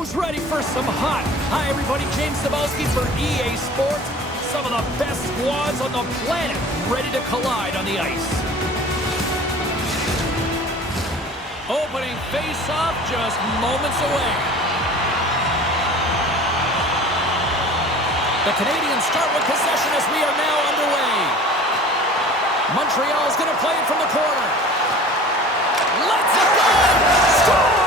Who's ready for some hot? Hi, everybody. James Cebulski for EA Sports. Some of the best squads on the planet ready to collide on the ice. Opening face-off just moments away. The Canadians start with possession as we are now underway. Montreal's going to play it from the corner. Let's go! Scores!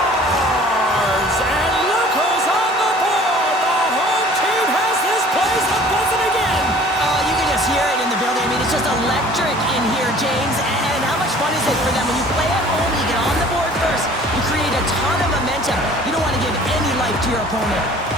And Luco's on the board. The home team has this place a buzzing again. Oh, you can just hear it in the building. I mean, it's just electric in here, James. And how much fun is it for them when you play at home, you get on the board first, you create a ton of momentum. You don't want to give any life to your opponent.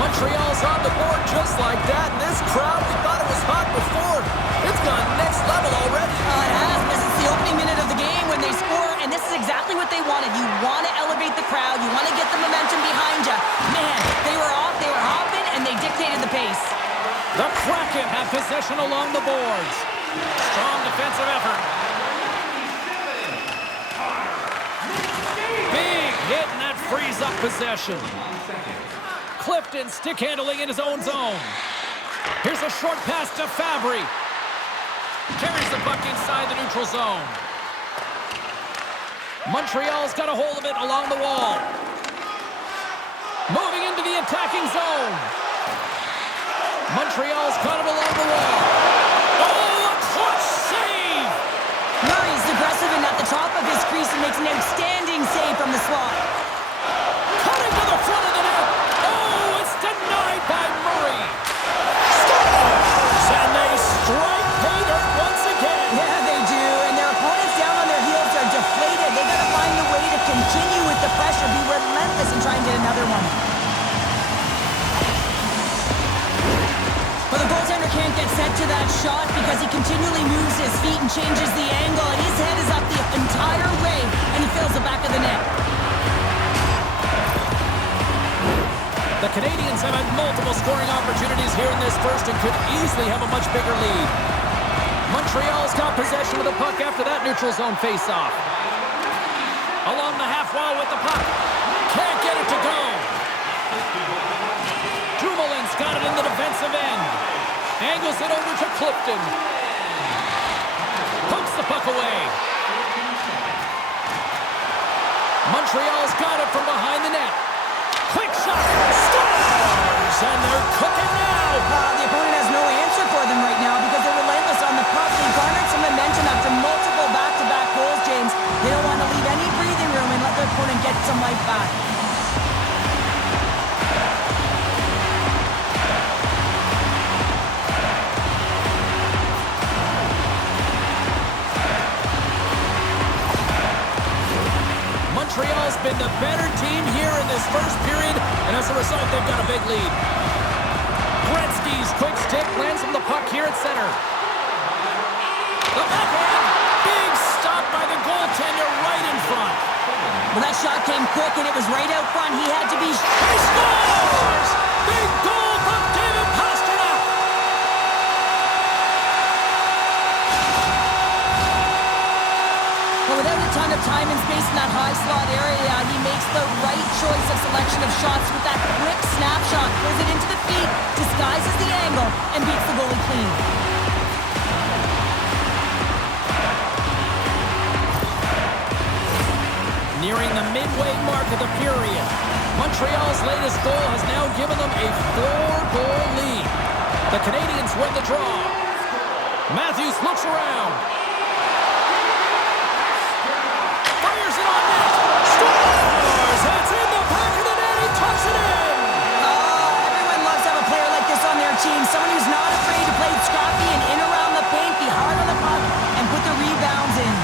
Montreal's on the board just like that, and this crowd, we thought it was hot before. It's gone next level already. It has, because it's the opening minute of the game when they score, and this is exactly what they wanted. You want to elevate the crowd. You want to get the momentum behind you. Man, they were off, they were hopping, and they dictated the pace. The Kraken have possession along the boards. Strong defensive effort. Big hit, and that frees up possession. Clifton stick handling in his own zone. Here's a short pass to Fabry. Carries the puck inside the neutral zone. Montreal's got a hold of it along the wall. Moving into the attacking zone. Montreal's got it along the wall. Oh, a clutch save! Murray's aggressive and at the top of his crease and makes an outstanding save from the slot. Cutting to the front of the net. Oh, it's denied by Murray. Scores! And they strike pay dirt once again. Yeah, they do. And their opponents down on their heels are deflated. They got to find a way to continue with the pressure, be relentless, and try and get another one. But the goaltender can't get set to that shot because he continually moves his feet and changes the angle, and his head is up the entire way, and he fills the back of the net. The Canadians have had multiple scoring opportunities here in this first and could easily have a much bigger lead. Montreal's got possession of the puck after that neutral zone face-off. Along the half wall with the puck. Can't get it to go. Dumoulin's got it in the defensive end. Angles it over to Clifton. Pumps the puck away. Montreal's got it from behind the net. Quick shot. Scores! And they're cooking now. The opponent has no answer for them right now because they're relentless on the puck. They garnered some momentum after multiple back-to-back goals, James. They don't want to leave any breathing room and let their opponent get some life back. Montreal's been the better team here in this first period, and as a result, they've got a big lead. Gretzky's quick stick lands him the puck here at center. The backhand, big stop by the goaltender right in front. Well, that shot came quick, and it was right out front. He had to be... He scores! Big goal from David Pastrnak! Well, without a ton of time and space in that high slot area, he makes the right choice of selection of shots with that quick snapshot. Pulls it into the feet, disguises the angle, and beats the goalie clean. Nearing the midway mark of the period, Montreal's latest goal has now given them a 4-goal lead. The Canadians win the draw. Matthews looks around. Fires it on net. Scores! It's in the back of the net. He tucks it in. Everyone loves to have a player like this on their team. Someone who's not afraid to play scrappy and in around the paint, be hard on the puck, and put the rebounds in.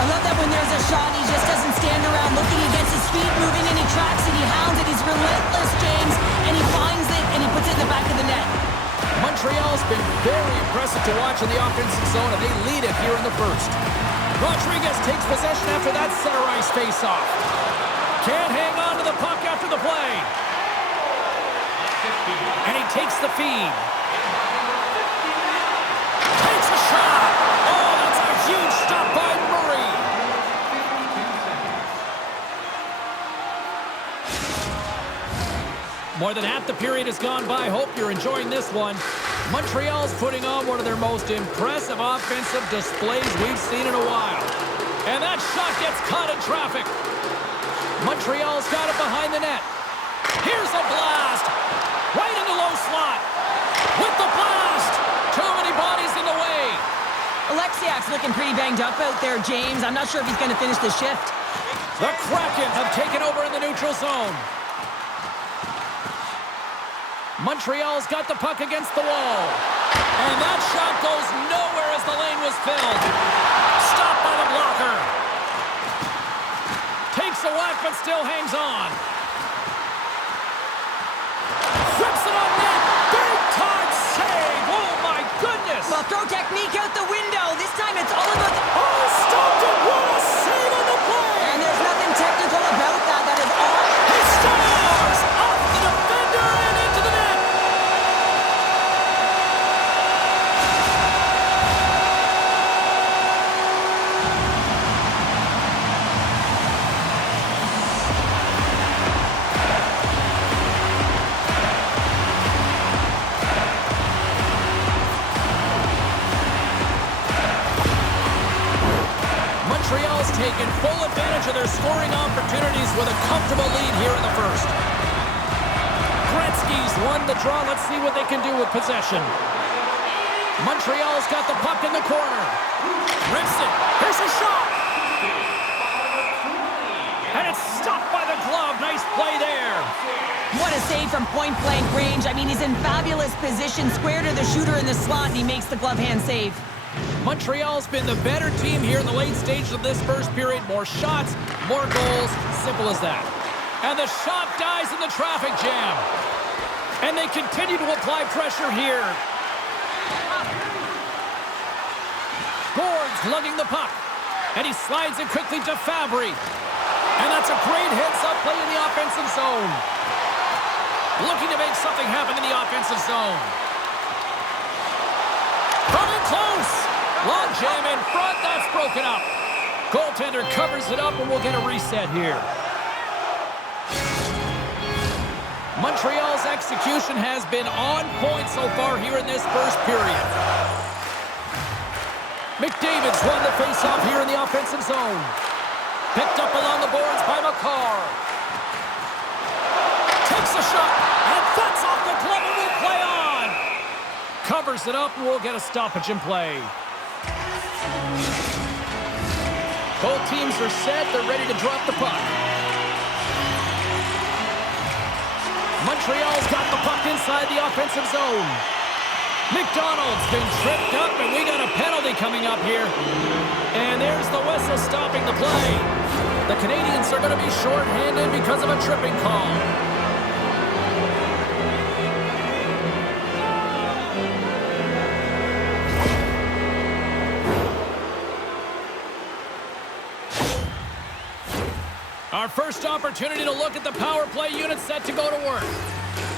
I love that when there's a shot, he just doesn't stand around looking against his feet, moving, and he tracks it, he hounds it, he's relentless, James, and he finds it, and he puts it in the back of the net. Montreal's been very impressive to watch in the offensive zone, and they lead it here in the first. Rodriguez takes possession after that center ice face-off. Can't hang on to the puck after the play. And he takes the feed. Takes a shot. Oh, that's a huge stop by Murray. More than half the period has gone by. Hope you're enjoying this one. Montreal's putting on one of their most impressive offensive displays we've seen in a while. And that shot gets caught in traffic. Montreal's got it behind the net. Here's a blast. Right in the low slot. With the blast. Too many bodies in the way. Alexiak's looking pretty banged up out there, James. I'm not sure if he's going to finish the shift. The Kraken have taken over in the neutral zone. Montreal's got the puck against the wall. And that shot goes nowhere as the lane was filled. Stopped by the blocker. Takes a whack but still hangs on. Whips it on net. Big time save. Oh my goodness. Well, throw technique out the window. This time it's all about the... Oh, stopped it. What a save on the play. And there's nothing technical about that. That is all... He scores! Off the defender and into the net. Montreal's taken full advantage of their scoring opportunities with a comfortable lead here in the first. Gretzky's won the draw. Let's see what they can do with possession. Montreal's got the puck in the corner. Rips it. Here's a shot. And it's stopped by the glove. Nice play there. What a save from point-blank range. I mean, he's in fabulous position, square to the shooter in the slot, and he makes the glove hand save. Montreal's been the better team here in the late stages of this first period. More shots, more goals. Simple as that. And the shot dies in the traffic jam. And they continue to apply pressure here. Gord's lugging the puck. And he slides it quickly to Fabry. And that's a great heads-up play in the offensive zone. Looking to make something happen in the offensive zone. Coming close. Long jam in front. That's broken up. Goaltender covers it up, and we'll get a reset here. Montreal's execution has been on point so far here in this first period. McDavid's won the faceoff here in the offensive zone. Picked up along the boards by McCarr. Takes a shot, and that's off the glove and will play on. Covers it up, and we'll get a stoppage in play. Both teams are set. They're ready to drop the puck. Montreal's got the puck inside the offensive zone. McDonald's been tripped up, and we got a penalty coming up here. And there's the whistle stopping the play. The Canadians are going to be shorthanded because of a tripping call. Our first opportunity to look at the power play unit set to go to work.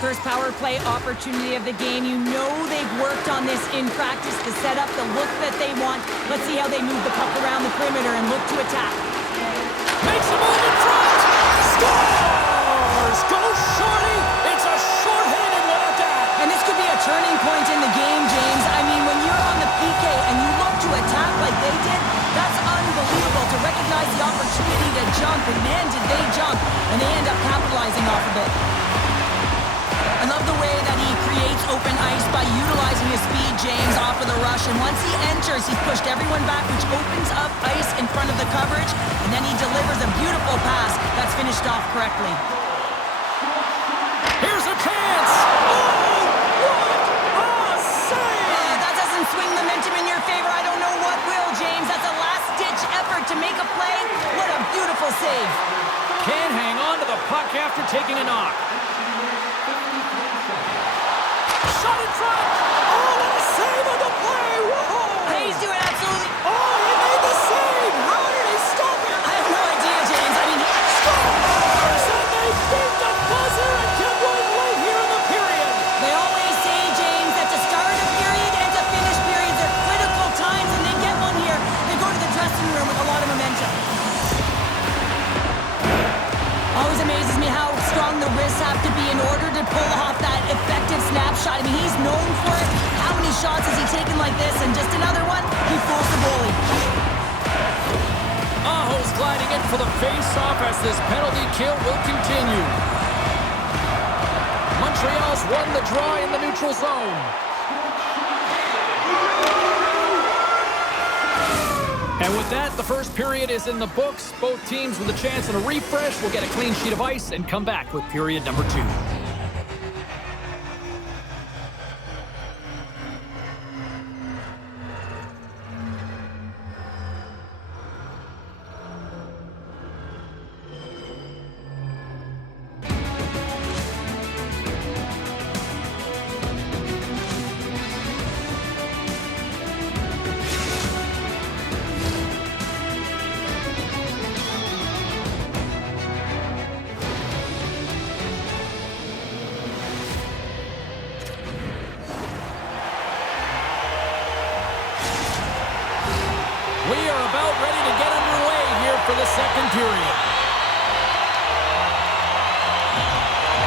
First power play opportunity of the game. You know they've worked on this in practice to set up the look that they want. Let's see how they move the puck around the perimeter and look to attack. Makes a move in front. Scores! Goes Shorty! It's a short-handed one at that. And this could be a turning point in the game, James. I mean, when you're on the PK and you look to attack like they did, that's unbelievable to recognize the opportunity to jump. And man, did they jump. And they end up capitalizing off of it. I love the way that he creates open ice by utilizing his speed, James, off of the rush. And once he enters, he's pushed everyone back, which opens up ice in front of the coverage. And then he delivers a beautiful pass that's finished off correctly. Here's a chance. Oh, what a save! That doesn't swing momentum in your favor. I don't know what will, James. That's a last-ditch effort to make a play. What a beautiful save. Can't hang on to the puck after taking a knock. Shot in front! Oh, what a save on the play! Whoa! He's doing absolutely... Oh, he made the save! How did he stop it? I have no idea, James. I mean... Scores! And they beat the buzzer and get one late here in the period. shots has he taken like this? And just another one, he fools the goalie. Aho's gliding in for the face-off as this penalty kill will continue. Montreal's won the draw in the neutral zone. And with that, the first period is in the books. Both teams with a chance at a refresh will get a clean sheet of ice and come back with period number 2. We are about ready to get underway here for the second period.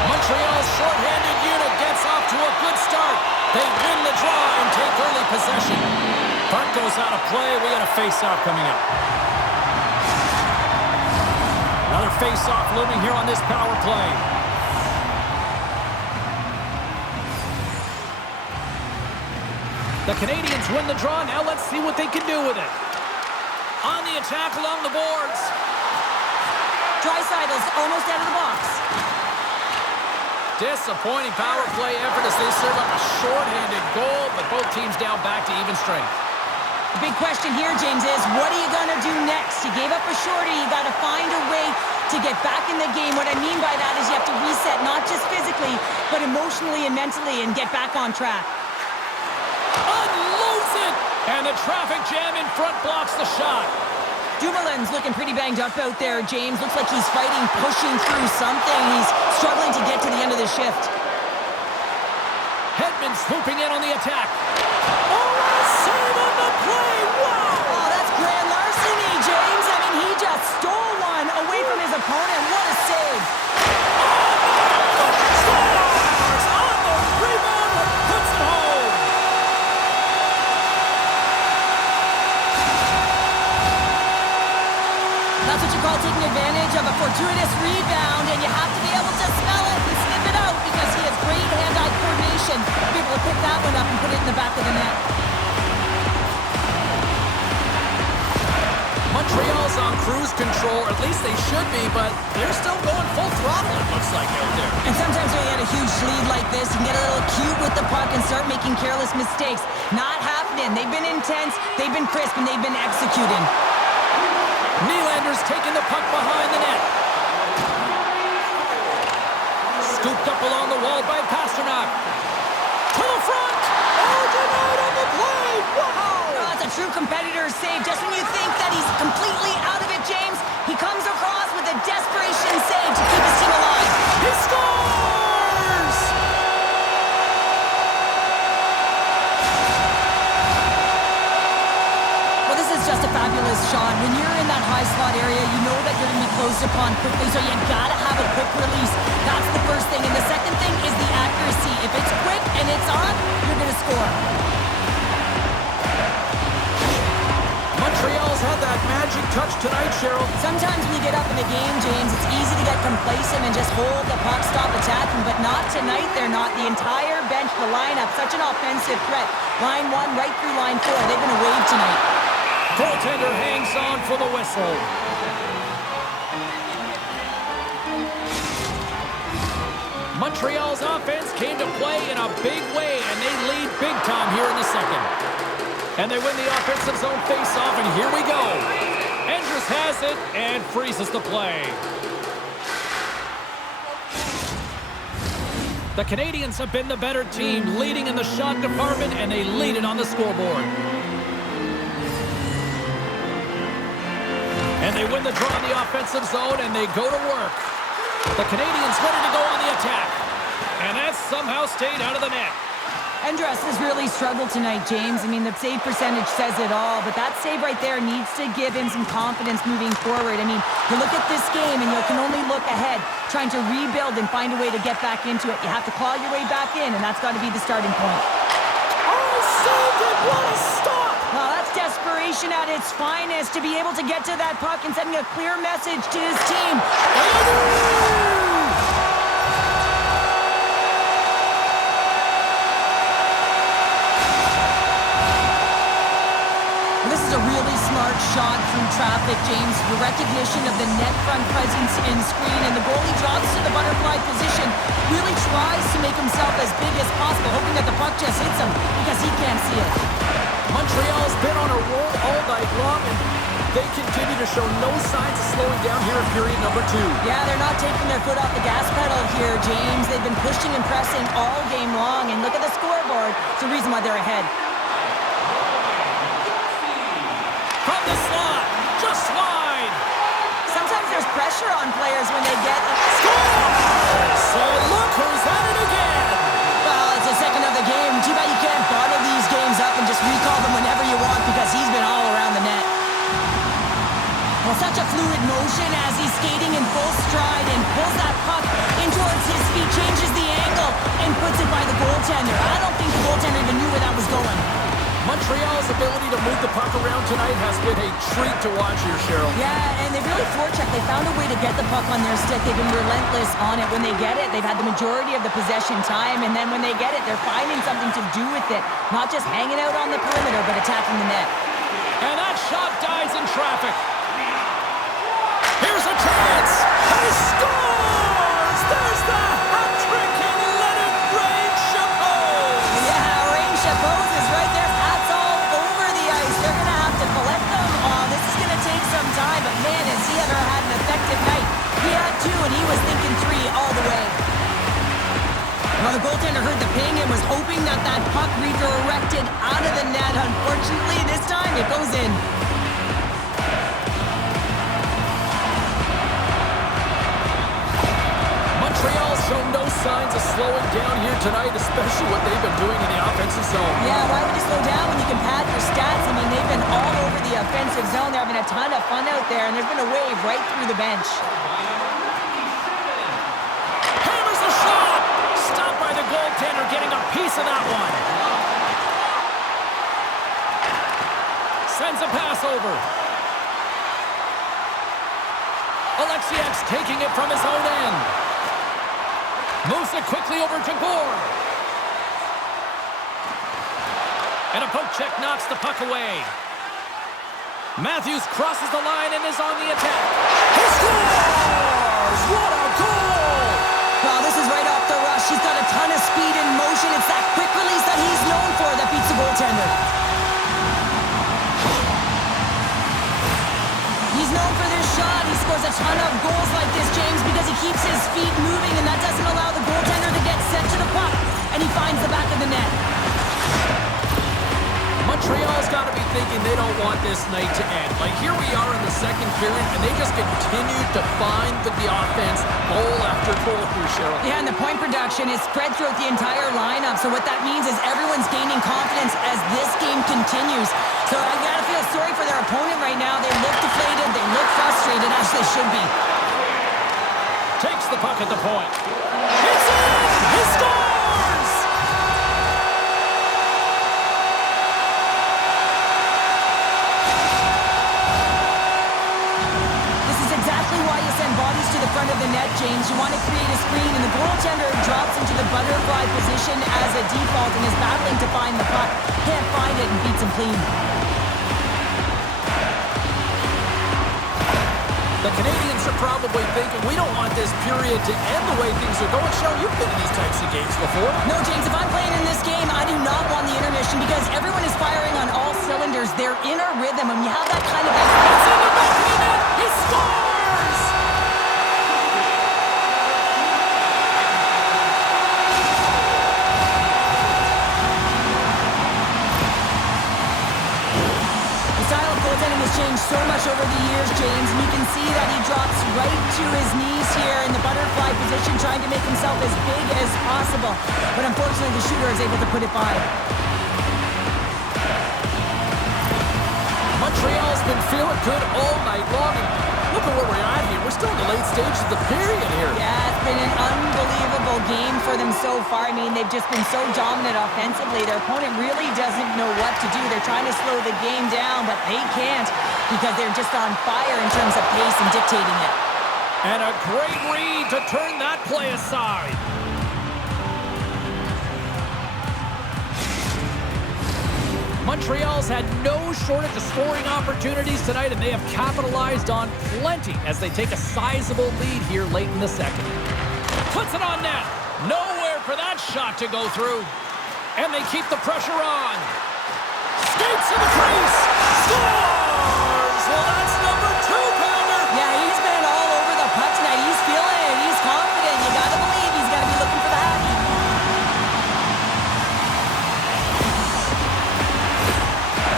Montreal's shorthanded unit gets off to a good start. They win the draw and take early possession. Puck goes out of play. We got a face-off coming up. Another face-off looming here on this power play. The Canadians win the draw. Now let's see what they can do with it. On the attack along the boards. Draisaitl's almost out of the box. Disappointing power play effort as they serve up a short-handed goal, but both teams down back to even strength. The big question here, James, is what are you going to do next? You gave up a shorty. You got to find a way to get back in the game. What I mean by that is you have to reset, not just physically, but emotionally and mentally, and get back on track. Unloads it! And the traffic jam in front blocks the shot. Dumoulin's looking pretty banged up out there, James. Looks like he's fighting, pushing through something. He's struggling to get to the end of the shift. Hedman swooping in on the attack. Oh, save on the play! Wow! Oh, that's grand larceny, James. I mean, he just stole one away from his opponent. What a save. Stars on the rebound and puts it home. That's what you call taking advantage of a fortuitous rebound, and you have to be able to smell it and sniff it out because he has great hand-eye coordination to be able to pick that one up and put it in the back of the net. Montreal's on cruise control, or at least they should be, but they're still going full throttle, it looks like, out there. And sometimes when you get a huge lead like this, you can get a little cute with the puck and start making careless mistakes. Not happening. They've been intense, they've been crisp, and they've been executing. Nylander's taking the puck behind the net. Scooped up along the wall by Pasternak. To the front! Oh, denied on the play! Wow! Oh, it's a true competitor's save. Just when you think that he's completely out of it, James, he comes across with a desperation save to keep his team alive. He scores! Well, this is just a fabulous shot. When you're in that high slot area, you know that you're going to be closed upon quickly, so you gotta have a quick release. That's the first thing. And the second thing is the accuracy. If it's quick and it's on, you're going to score. Montreal's had that magic touch tonight, Cheryl. Sometimes when you get up in a game, James, it's easy to get complacent and just hold the puck, stop attacking, but not tonight. They're not. The entire bench, the lineup, such an offensive threat. Line 1 right through line 4. They're going to wave tonight. Goaltender hangs on for the whistle. Montreal's offense came to play in a big way, and they lead big time here in the second. And they win the offensive zone face-off, and here we go. Andrus has it and freezes the play. The Canadians have been the better team, leading in the shot department, and they lead it on the scoreboard. And they win the draw in the offensive zone, and they go to work. The Canadians ready to go on the attack. And that somehow stayed out of the net. Andrus has really struggled tonight, James. I mean, the save percentage says it all, but that save right there needs to give him some confidence moving forward. I mean, you look at this game and you can only look ahead, trying to rebuild and find a way to get back into it. You have to claw your way back in, and that's got to be the starting point. Oh, saved it! What a stop! Well, that's desperation at its finest to be able to get to that puck and sending a clear message to his team. This is a really smart shot through traffic, James. The recognition of the net front presence and screen, and the goalie drops to the butterfly position. Really tries to make himself as big as possible, hoping that the puck just hits him because he can't see it. Montreal's been on a roll all night long, and they continue to show no signs of slowing down here in period number 2. Yeah, they're not taking their foot off the gas pedal here, James. They've been pushing and pressing all game long, and look at the scoreboard. It's the reason why they're ahead. From the slot, just wide. Sometimes there's pressure on players when they get... Scores! So look who's at it again. Well, it's the second of the game. Too bad you can't bottle these games up and just recall them whenever you want because he's been all around the net. Well, such a fluid motion as he's skating in full stride and pulls that puck in towards his feet, changes the angle, and puts it by the goaltender. I don't think the goaltender even knew where that was going. Montreal's ability to move the puck around tonight has been a treat to watch here, Cheryl. Yeah, and they've really forechecked. They found a way to get the puck on their stick. They've been relentless on it. When they get it, they've had the majority of the possession time, and then when they get it, they're finding something to do with it. Not just hanging out on the perimeter, but attacking the net. And that shot dies in traffic. Here's a chance. He scores! There's the hat trick, and let it rain, Chapeau! Yeah, Rain Chapeau is right there. Hats all over the ice. They're going to have to collect them. Oh, this is going to take some time, but man, has he ever had an effective night. He had 2, and he was thinking 3 all the way. Well, the goaltender heard the ping and was hoping that that puck redirected out of the net. Unfortunately, this time it goes in. Montreal's shown no signs of slowing down here tonight, especially what they've been doing in the offensive zone. Yeah, why would you slow down when you can pad your stats? I mean, they've been all over the offensive zone. They're having a ton of fun out there, and there's been a wave right through the bench. Hammers the shot! Stopped by the goaltender, getting a piece of that one. Sends a pass over. Alexiak's taking it from his own end. Moves it quickly over to Gore. And a poke check knocks the puck away. Matthews crosses the line and is on the attack. He scores! What a goal! Well, this is right off the rush. He's got a ton of speed and motion. It's that quick release that he's known for that beats the goaltender. He's known for this shot. He scores a ton of goals like this, James, because he keeps his feet moving, and that doesn't allow the goaltender to get sent to the puck, and he finds the back of the net. Montreal's got to be thinking they don't want this night to end. Like, here we are in the second period, and they just continue to find the offense goal after goal here, Cheryl. Yeah, and the point production is spread throughout the entire lineup, so what that means is everyone's gaining confidence as this game continues. So I gotta feel sorry for their opponent right now. They look deflated, they look frustrated, as they should be. Takes the puck at the point. It's in! He scores! This is exactly why you send bodies to the front of the net, James. You want to create a screen, and the goaltender drops into the butterfly position as a default and is battling to find the puck. Can't find it and beats him clean. The Canadians are probably thinking, we don't want this period to end the way things are going. Cheryl, you've been in these types of games before. No, James, if I'm playing in this game, I do not want the intermission because everyone is firing on all cylinders. They're in a rhythm, and you have that kind of... It's in the back of the net! He scores! The style of goaltending has changed so much over the years, James, and you can see that he drops right to his knees here in the butterfly position, trying to make himself as big as possible. But unfortunately, the shooter is able to put it by. Montreal's been feeling good all night long. And look at where we're at here. we're still in the late stages of the period here. Yeah, it's been an unbelievable game for them so far. I mean, they've just been so dominant offensively. Their opponent really doesn't know what to do. They're trying to slow the game down, but they can't because they're just on fire in terms of pace and dictating it. And a great read to turn that play aside. Montreal's had no shortage of scoring opportunities tonight, and they have capitalized on plenty as they take a sizable lead here late in the second. Puts it on net. Nowhere for that shot to go through. And they keep the pressure on. Skates in the crease. Scores! Well, that's number 2-pounder. Yeah, he's been all over the puck tonight. He's feeling it. He's confident. You got to believe he's got to be looking for the hat.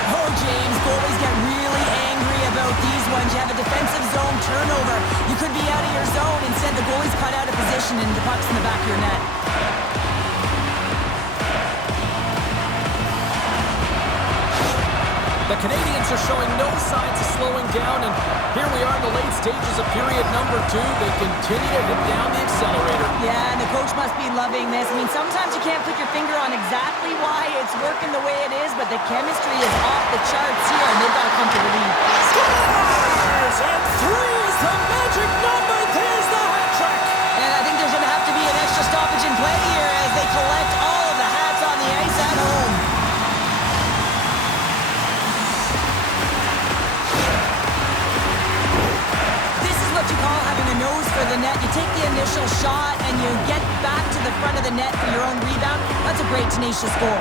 Oh, James, goalies get really angry about these ones. You have a defensive zone turnover. You could be out of your zone. Instead, the goalie's cut out of position and the puck's in the back of your net. The Canadians are showing no signs of slowing down, and here we are in the late stages of period number 2. They continue to hit down the accelerator. Yeah, and the coach must be loving this. I mean, sometimes you can't put your finger on exactly why it's working the way it is, but the chemistry is off the charts here, and they've got to come to the lead. Scores! And 3 is the magic number. There's the hat trick. And I think there's going to have to be an extra stoppage in play here as they collect all of the hats on the ice at home. What you call having a nose for the net. You take the initial shot and you get back to the front of the net for your own rebound. That's a great tenacious goal.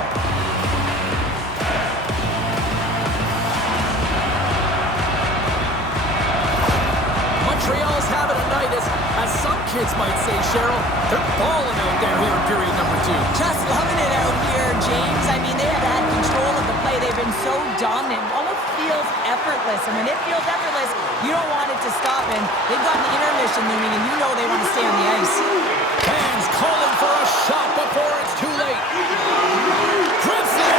Montreal's having a night, as some kids might say, Cheryl. They're balling out there here in period number 2. Just loving it out here, James. I mean, they have had control of the play. They've been so dominant. Almost feels effortless. And when it feels effortless, you don't want it to stop. And they've got the intermission looming, and you know they want to stay on the ice. Fans calling for a shot before it's too late. Grips it,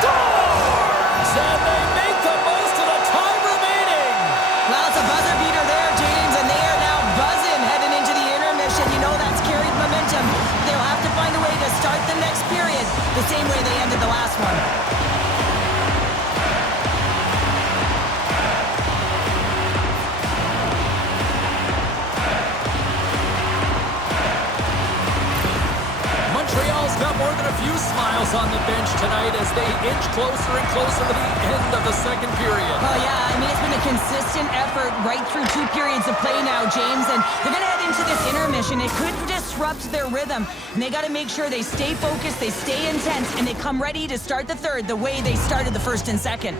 scores! And they make the most of the time remaining. Well, it's a buzzer beater there, James, and they are now buzzing heading into the intermission. You know that's carried momentum. They'll have to find a way to start the next period the same way they ended the last one. Got more than a few smiles on the bench tonight as they inch closer and closer to the end of the second period. Oh, yeah, I mean, it's been a consistent effort right through 2 periods of play now, James, and they're going to head into this intermission. It could disrupt their rhythm, and they got to make sure they stay focused, they stay intense, and they come ready to start the third the way they started the first and second.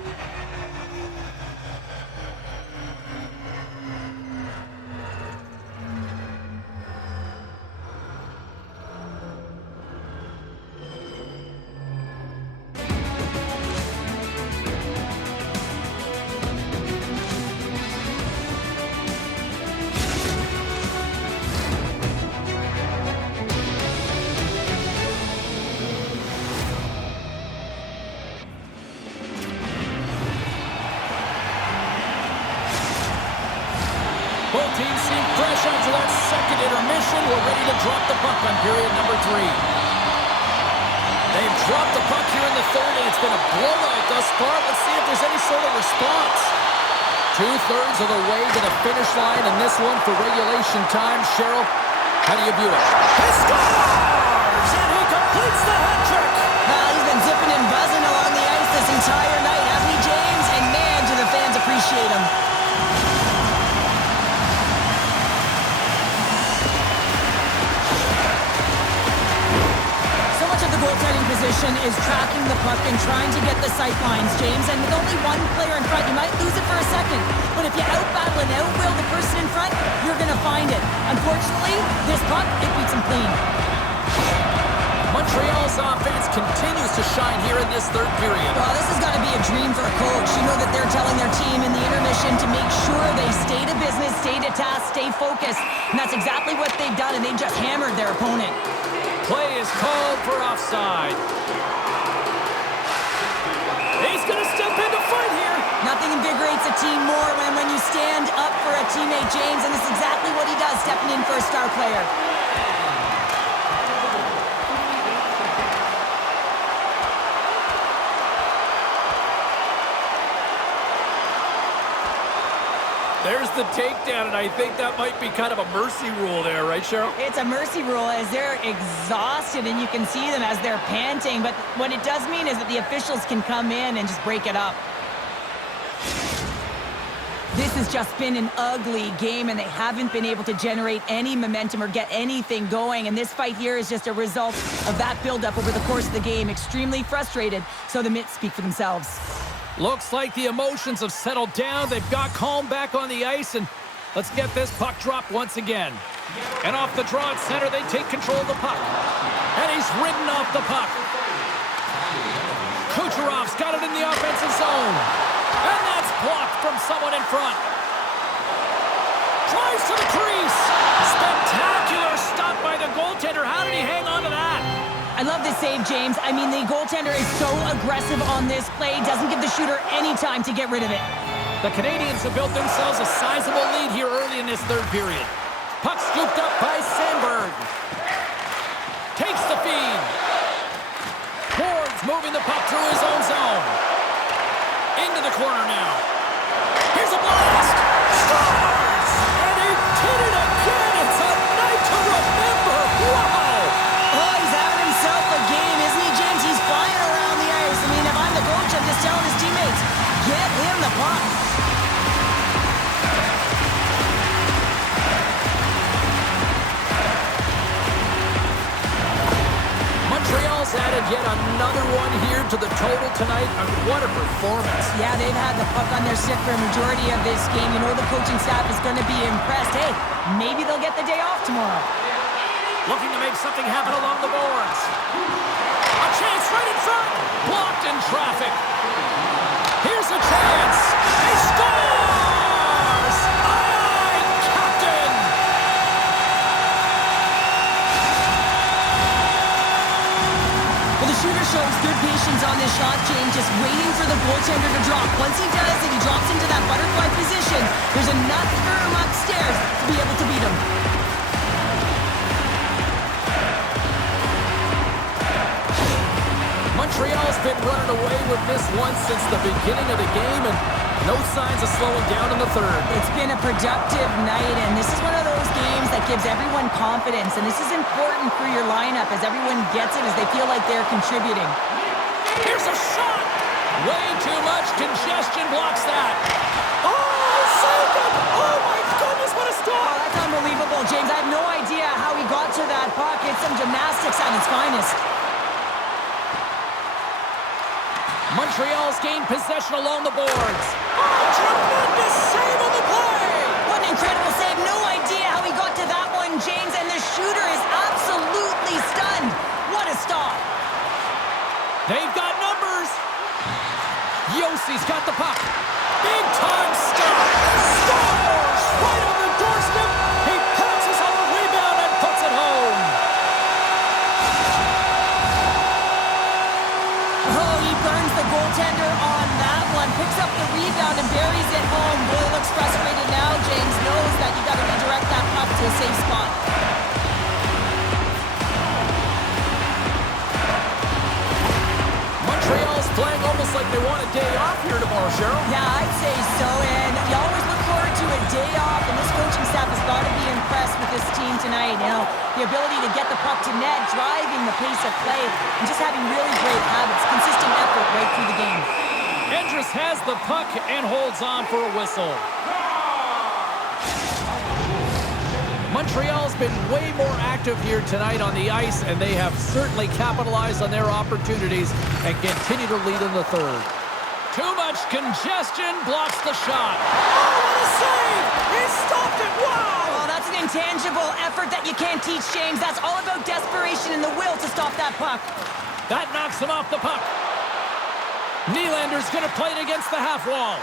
Both teams seem fresh after that second intermission. We're ready to drop the puck on period number 3. They've dropped the puck here in the third, and it's been a blowout thus far. Let's see if there's any sort of response. 2/3 of the way to the finish line in this one for regulation time. Cheryl, how do you view it? He scores! And he completes the hat trick! Well, he's been zipping and buzzing along the ice this entire night, hasn't he, James? And man, do the fans appreciate him. Goaltending position is tracking the puck and trying to get the sight lines, James. And with only one player in front, you might lose it for a second. But if you out-battle and out-will the person in front, you're going to find it. Unfortunately, this puck, it beats him clean. Montreal's offense continues to shine here in this third period. Well, this has got to be a dream for a coach. You know that they're telling their team in the intermission to make sure they stay to business, stay to task, stay focused. And that's exactly what they've done, and they just hammered their opponent. Play is called for offside. He's going to step in to fight here. Nothing invigorates a team more when you stand up for for a teammate, James, and this is exactly what he does, stepping in for a star player. There's the takedown, and I think that might be kind of a mercy rule there, right, Cheryl? It's a mercy rule as they're exhausted, and you can see them as they're panting. But what it does mean is that the officials can come in and just break it up. This has just been an ugly game, and they haven't been able to generate any momentum or get anything going. And this fight here is just a result of that buildup over the course of the game. Extremely frustrated, so the mitts speak for themselves. Looks like the emotions have settled down. They've got calm back on the ice, and let's get this puck dropped once again. And off the draw at center, they take control of the puck. And he's ridden off the puck. Kucherov's got it in the offensive zone. And that's blocked from someone in front. Drives to the crease. Spectacular stop by the goaltender. How did he hang on to that? I love this save, James. I mean, the goaltender is so aggressive on this play. Doesn't give the shooter any time to get rid of it. The Canadians have built themselves a sizable lead here early in this third period. Puck scooped up by Sandberg. Takes the feed. Ward's moving the puck through his own zone. Into the corner now. Here's a blast. Scores! And he did it again. It's a night to remember. Wow! Oh, he's having himself a game, isn't he, James? He's flying around the ice. I mean, if I'm the coach, I'm just telling his teammates, get him the puck. Montreal's added yet another one here to the total tonight. What a performance. Yeah, they've had the puck on their stick for a majority of this game. You know the coaching staff is going to be impressed. Hey, maybe they'll get the day off tomorrow. Looking to make something happen along the boards. A chance right in front. Blocked in traffic. Here's a chance. He scores! Aye, Captain! Well, the shooter shows good patience on this shot, James, just waiting for the goaltender to drop. Once he does and he drops into that butterfly position, there's enough room upstairs to be able to beat him. Montreal's been running away with this one since the beginning of the game, and no signs of slowing down in the third. It's been a productive night, and this is one of those games that gives everyone confidence, and this is important for your lineup as everyone gets it, as they feel like they're contributing. Here's a shot! Way too much congestion blocks that. Oh, saved it! Oh, my goodness, what a Oh, stop! that's unbelievable, James. I have no idea how he got to that puck. It's some gymnastics at its finest. Montreal's gained possession along the boards. Oh, tremendous save on the play! What an incredible save. No idea how he got to that one, James, and the shooter is absolutely stunned. What a stop. They've got numbers. Yossi's got the puck. Big time stop. Scores! Right on the doorstep. He pounces on the rebound and puts it home. Oh, he burns the goaltender on that one. Picks up the rebound and buries it home. Boy, looks frustrated now. James knows that you got to redirect that puck to a safe spot. Montreal's playing almost like they want a day off here tomorrow, Cheryl. Yeah, I'd say so, and you always look forward to a day off, and this coaching staff has got to be impressed with this team tonight. You know, the ability to get the puck to net, driving the pace of play, and just having really great habits, consistent effort right through the game. Andrus has the puck and holds on for a whistle. Montreal's been way more active here tonight on the ice, and they have certainly capitalized on their opportunities and continue to lead in the third. Too much congestion blocks the shot. Oh, what a save! He stopped it! Wow! Oh, that's an intangible effort that you can't teach, James. That's all about desperation and the will to stop that puck. That knocks him off the puck. Nylander's going to play it against the half wall.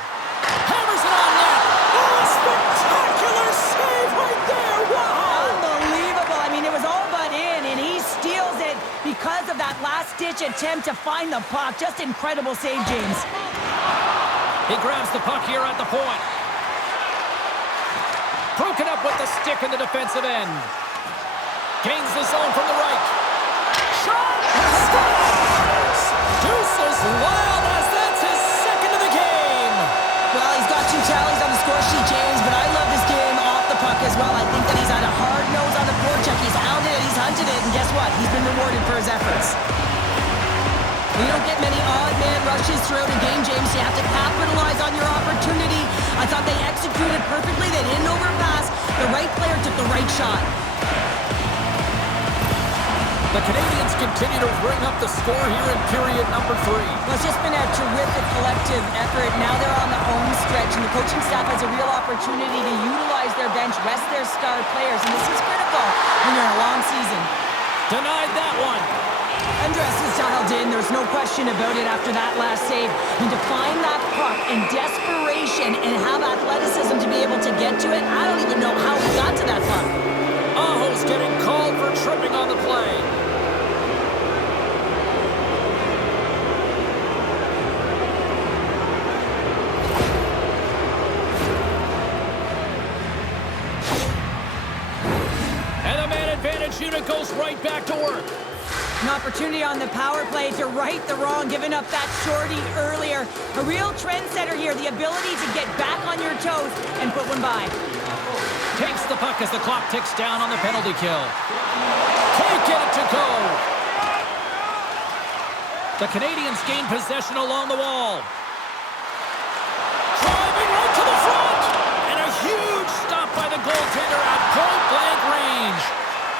Hammers it on net. Oh, a spectacular save right there. Wow! Unbelievable. I mean, it was all but in, and he steals it because of that last-ditch attempt to find the puck. Just incredible save, James. He grabs the puck here at the point. Broken up with the stick in the defensive end. Gains the zone from the right. Shot! Scores! Deuces Lyle as that's his second of the game. Well, he's got 2 tallies on the score sheet, James, but I love this game off the puck as well. I think that he's had a hard nose on the forecheck. He's hounded it, he's hunted it, and guess what? He's been rewarded for his efforts. You don't get many odd man rushes throughout a game, James. You have to capitalize on your opportunity. I thought they executed perfectly. They didn't overpass. The right player took the right shot. The Canadians continue to bring up the score here in period number 3. Well, it's just been a terrific collective effort. Now they're on the home stretch, and the coaching staff has a real opportunity to utilize their bench, rest their star players, and this is critical when you're in a long season. Denied that one. Andres is dialed in. There's no question about it after that last save. And to find that puck in desperation and have athleticism to be able to get to it, I don't even know how he got to that puck. Aho's getting called for tripping on the play. And the man advantage unit goes right back to work. An opportunity on the power play to right the wrong, giving up that shorty earlier. A real trendsetter here, the ability to get back on your toes and put one by. Takes the puck as the clock ticks down on the penalty kill. Can't get it to go. The Canadians gain possession along the wall. Driving right to the front. And a huge stop by the goaltender at point-blank range.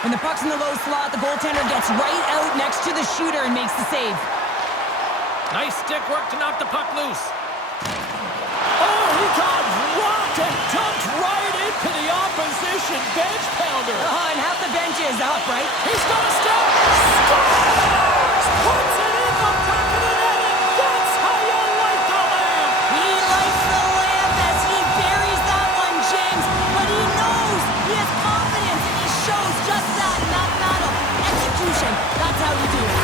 When the puck's in the low slot, the goaltender gets right out next to the shooter and makes the save. Nice stick work to knock the puck loose. Oh, he got rocked and dumped right into the opposition bench pounder. Oh, and half the bench is up, right? He's got a step. Scores! Puts it in the back of the net, and that's how you light the lamp. He lights the lamp as he buries that one, James. But he knows he has confidence, and he shows just that in that battle. Execution, that's how you do it.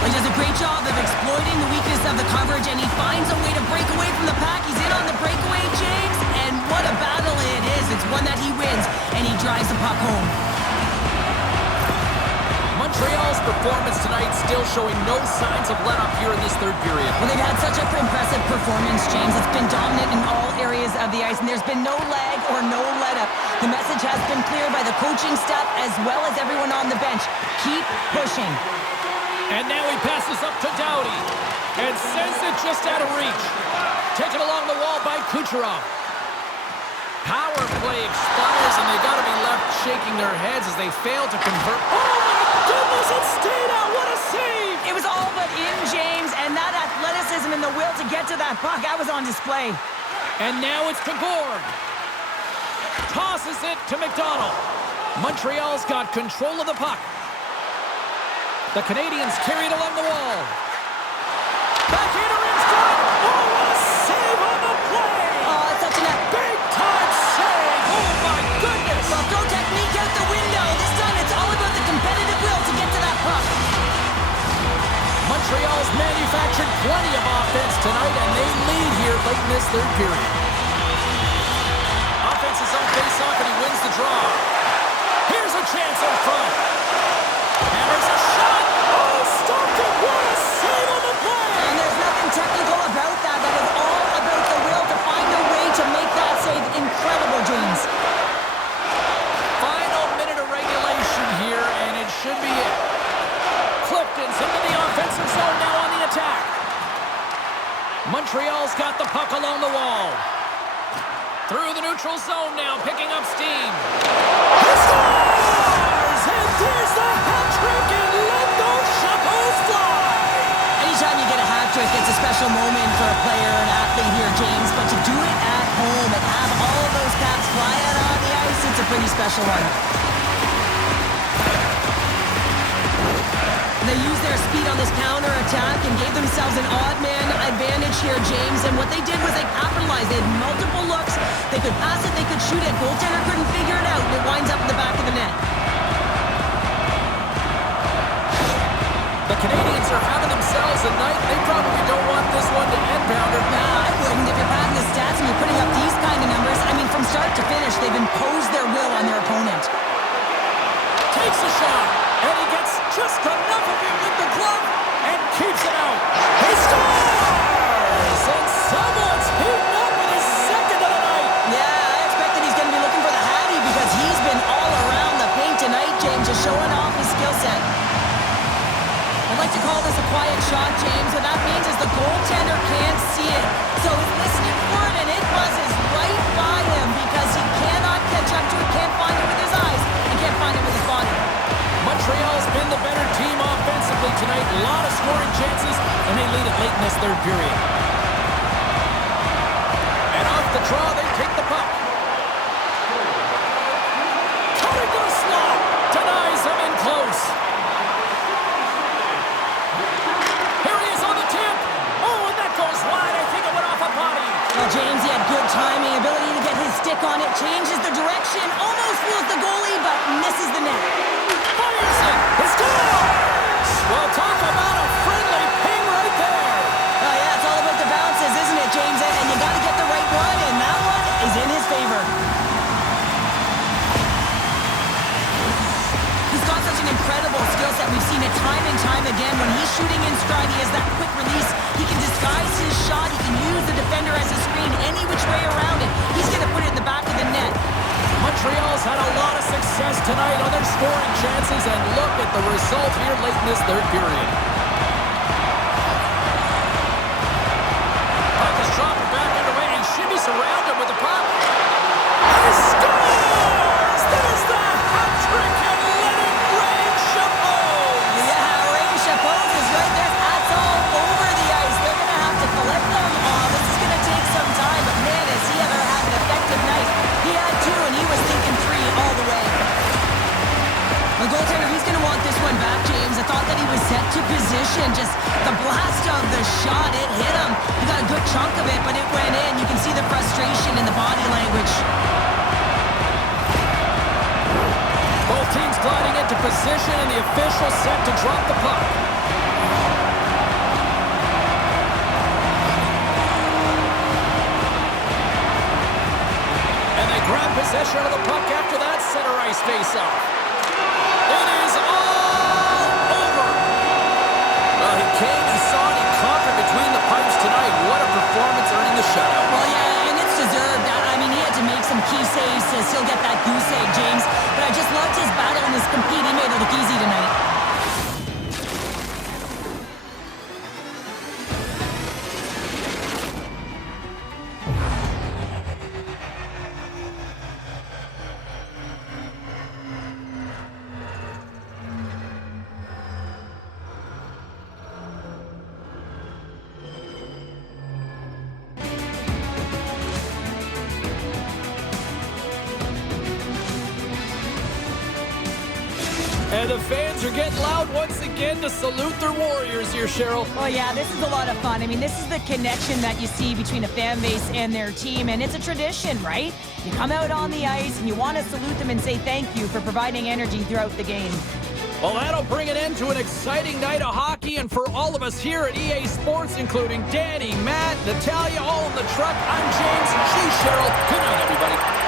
Well, he does a great job of exploiting the weakness of the coverage, and he finds a way to break away from the pack. He's in on the breakaway, James, and what a battle it is. It's one that he wins, and he drives the puck home. Montreal's performance tonight still showing no signs of let-up here in this third period. Well, they've had such an impressive performance, James. It's been dominant in all areas of the ice, and there's been no lag or no let-up. The message has been clear by the coaching staff as well as everyone on the bench. Keep pushing. And now he passes up to Doughty and sends it just out of reach. Taken along the wall by Kucherov. Power play expires, and they got to be left shaking their heads as they fail to convert. Oh, my goodness, it stayed out. What a save! It was all but in, James, and that athleticism and the will to get to that puck, that was on display. And now it's to Gord. Tosses it to McDonald. Montreal's got control of the puck. The Canadians carry it along the wall. Backhander in front. Oh, what a save on the play! Oh, it's such a big-time save! Oh, my goodness! Well, throw technique out the window. This time it's all about the competitive will to get to that puck. Montreal's manufactured plenty of offense tonight, and they lead here late in this third period. Offense is on face-off, and he wins the draw. Here's a chance in front. Hammers a shot. Oh, stopped it. What a save on the play. And there's nothing technical about that. That is all about the will to find a way to make that save. Incredible, James. Final minute of regulation here, and it should be it. Clifton's into the offensive zone now on the attack. Montreal's got the puck along the wall. Through the neutral zone now, picking up steam. He scores! And there's the hat trick, and let those shuttles fly! Anytime you get a hat trick, it's a special moment for a player or an athlete here, James. But to do it at home and have all of those caps fly out on the ice, it's a pretty special one. They used their speed on this counter-attack and gave themselves an odd-man advantage here, James. And what they did was they capitalized. They had multiple looks. They could pass it, they could shoot it. Goaltender couldn't figure it out, and it winds up in the back of the net. The Canadians are having themselves a night. They probably don't want this one to end, Pounder. Nah, I wouldn't. If you're padding the stats and you're putting up these kind of numbers, I mean, from start to the draw. They take the puck. Cutting to the slot. Denies him in close. Here he is on the tip. Oh, and that goes wide. I think it went off a body. Well, James, he had good timing, ability to get his stick on it, changes the direction, almost fools the goalie, but misses the net. Fires it. He scores! Well, talk about a friendly ping right there. Oh, yeah, it's all about the bounces, isn't it, James? And you got to get the right one, and that one is in his favor. He's got such an incredible skill set. We've seen it time and time again. When he's shooting in stride, he has that quick release. He can disguise his shot. He can use the defender as a screen any which way around it. He's going to put it in the back of the net. Montreal's had a lot of success tonight on their scoring chances, and look at the result here late in this third period. Puck is dropping back underway, and shimmies around him with the puck. He scores! That is the hat trick, and let it rain Chapeau! Yeah, Ray Chapeau is right there. That's all over the ice. They're going to have to collect them. This is going to take some time, but man, has he ever had an effective night. He had two, and he was thinking three all the way. The goaltender, he's going to want this one back, James. I thought that he was set to position. Just the blast of the shot, it hit him. He got a good chunk of it, but it went in. You can see the frustration in the body language. Both teams gliding into position, and the official set to drop the puck. And they grab possession of the puck after that center ice face-off. It is all over. Well, he came, he saw it, he conquered between the pipes tonight. What a performance, earning the shutout. Well, yeah, and it's deserved. I mean, he had to make some key saves to still get that goose egg, James. But I just loved his battle and his compete. He made it look easy tonight. And the fans are getting loud once again to salute their Warriors here, Cheryl. Oh, yeah, this is a lot of fun. I mean, this is the connection that you see between a fan base and their team, and it's a tradition, right? You come out on the ice, and you want to salute them and say thank you for providing energy throughout the game. Well, that'll bring an end to an exciting night of hockey, and for all of us here at EA Sports, including Danny, Matt, Natalia, all in the truck, I'm James. She's Cheryl. Good night, everybody.